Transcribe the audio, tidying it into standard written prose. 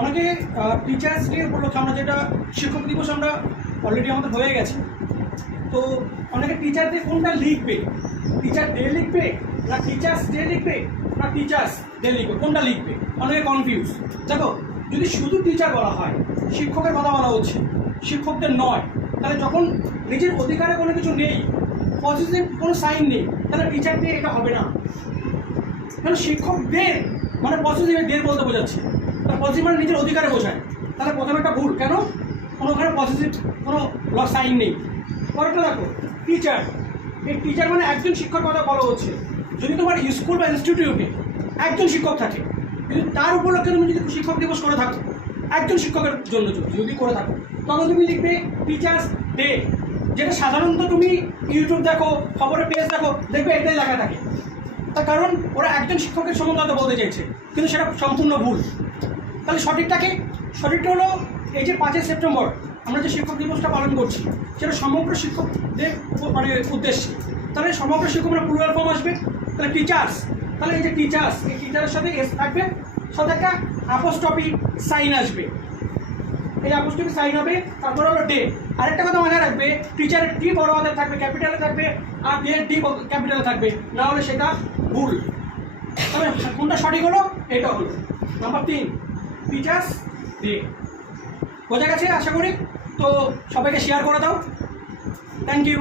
অনেকে teachers day উপলক্ষে আমরা যেটা শিক্ষক দিবস আমরা অলরেডি আমাদের হয়ে গেছে, তো অনেকে টিচারদের কোনটা লিখবে, টিচার ডে লিখবে না টিচার্স ডে লিখবে না টিচার্স ডে লিখবে, কোনটা লিখবে অনেকে কনফিউজ। দেখো, যদি শুধু টিচার বলা হয়, শিক্ষকের কথা বলা হচ্ছে, শিক্ষকদের নয়, তাহলে যখন নিজের অধিকারে কোনো কিছু নেই, পজিটিভ কোনো সাইন নেই, তাহলে টিচার ডে এটা হবে না। কারণ শিক্ষকদের মানে পজিটিভ দের বলতে বোঝাচ্ছে, তার পজিটিভ মানে নিজের অধিকারে বোঝায়, তাহলে প্রথমে একটা ভুল। কেন? কোনো ওখানে পজিটিভ কোনো সাইন নেই। পরেরটা দেখো, টিচার, এই টিচার মানে একজন শিক্ষকের কথা বলা হচ্ছে। যদি তোমার স্কুল বা ইনস্টিটিউটে একজন শিক্ষক থাকে, কিন্তু তার উপলক্ষে তুমি যদি শিক্ষক দিবস করে থাকো, একজন শিক্ষকের জন্য যদি করে থাকো, তখন তুমি লিখবে টিচার্স ডে। যেটা সাধারণত তুমি ইউটিউব দেখো, খবরের পেজ দেখো, দেখবে এটাই লেখা থাকে। তার কারণ ওরা একজন শিক্ষকের সম্বন্ধে বলতে চাইছে, কিন্তু সেটা সম্পূর্ণ ভুল। তাহলে সঠিকটাকে, সঠিকটা হলো এই যে 5ই সেপ্টেম্বর আমরা যে শিক্ষক দিবসটা পালন করছি, সেটা সমগ্র শিক্ষকদের মানে উদ্দেশ্যে। তাহলে সমগ্র শিক্ষক মানে প্লুরাল ফর্ম আসবে, তাহলে টিচার্স। তাহলে এই যে টিচার্স, এই টিচারের সাথে এস থাকবে, সাথে একটা অ্যাপোস্ট্রফি সাইন আসবে, এই অ্যাপোস্ট্রফি সাইন হবে, তারপর হলো ডে। আরেকটা কথা মাথায় রাখবে, টিচারের টি বড় হাতের থাকবে, ক্যাপিটালে থাকবে, আর ডে ডি ক্যাপিটালে থাকবে, না হলে সেটা ভুল। তবে কোনটা সঠিক হলো? এটা হলো নাম্বার 3, টিচার্স ডে। বোঝা গেছে আশা করি। তো সবাইকে শেয়ার করে দাও। Thank you.